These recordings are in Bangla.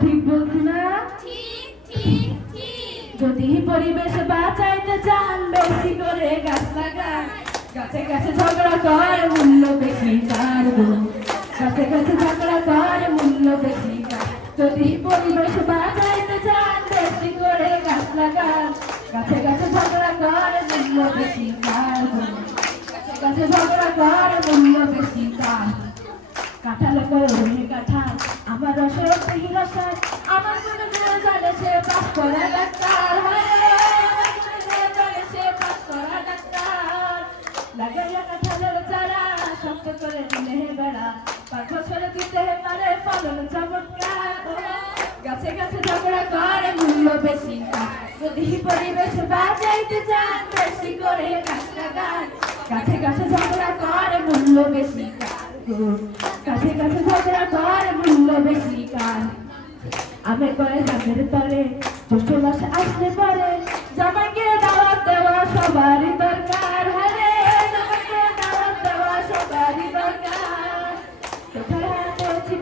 ঠিক বলছি না? যদি পরিবেশ বাঁচাইতে চান বেশি করে গাছ লাগান। গাছে গাছে ঝগড়া কর মূল্য বেশি গো। গাছে গাছে ঝগড়া কর মূল্য বেশি যদি পরিবেশ বাঁচাইতে চান বেশি করে গাছ লাগান। গাছে গাছে ঝগড়া কর মূল্য বেশি গো। গাছে ঝগড়া কর মূল্য বেশি কার কাঁঠাল করুন কাঁঠাল আমার রসের থেকে রসায় আমার মনে মনে জানে সে পাস করা ডাক্তার। আমার চারা, শক্ত করে দিলে হে বেড়া। পাঁচ বছরে দিতে পারে ফলন চমৎকার। গাছে গাছে ঝগড়া করে, মূল্য বেশি যদি পরিবেশ বাঁচাইতে চান, বেশি করে গাছ। লাগান গাছে গাছে ঝগড়া করে, মূল্য বেশি। কাছে কাছে ঝগড়া করে মূল্য বেশি কার। আমি কয়ে জামের তরে জ্যৈষ্ঠ মাসে আসলে পরে, জামাইকে দাওয়াত দেওয়া সবারই দরকার। হরে, জামাইকে দাওয়াত দেওয়া দরকার। চোখের কাছে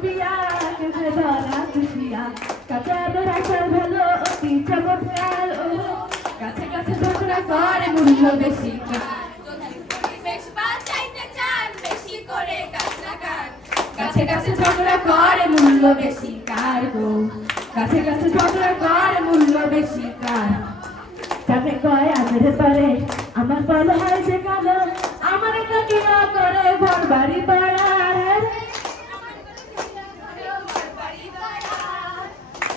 রাখার ভালো, অতি কাছে কাছে ঝগড়া করে মূল্য বেশি যদি পরিবেশ বাঁচাইতে চান বেশি করে গাছ লাগান কাছে কাছে ঝগড়া করে মূল্য বেশি কার গো? কাছে কাছে ঝগড়া করে মূল্য বেশি কার? তবে কয় আমের পরে আমার ফল হয় যে কালো, আমার কিনা করে ঘর বাড়ি পাড়ার।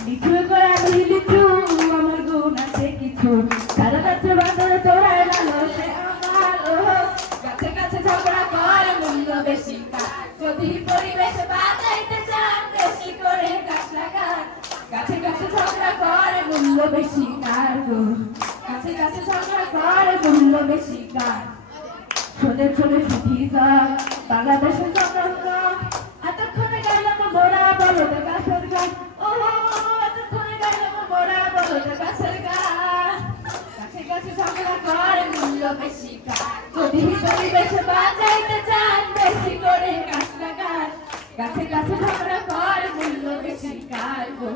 লিচু করে আমি লিচু, আমার গুণ আছে কিছু। সারা গাছে বাঁধরে তোরাই ভালো, সে আমার। গাছে গাছে ঝগড়া করে মূল্য বেশি কার? যদি মূল্য বেশি কার গো গাছে গাছে ঝগড়া করে মূল্য বেশি কার? শোনে শোনে সুখী বাংলাদেশের জনগণ এতক্ষণে গেলাম মোরা বলদ গাছের গান ও এতক্ষণে গেলাম মোরা বলদ গাছের গান গাছে গাছে ঝগড়া করে মূল্য বেশি কার। যদি পরিবেশ বাঁচাইতে চান, বেশি করে গাছ লাগান। গাছে গাছে ঝগড়া করে মূল্য বেশি কার গো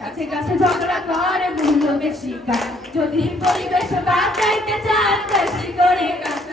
গাছে কাছে ঝগড়া করে মূল্য বেশি যদি পরিবেশ বাঁচাইতে চান বেশি করে গাছ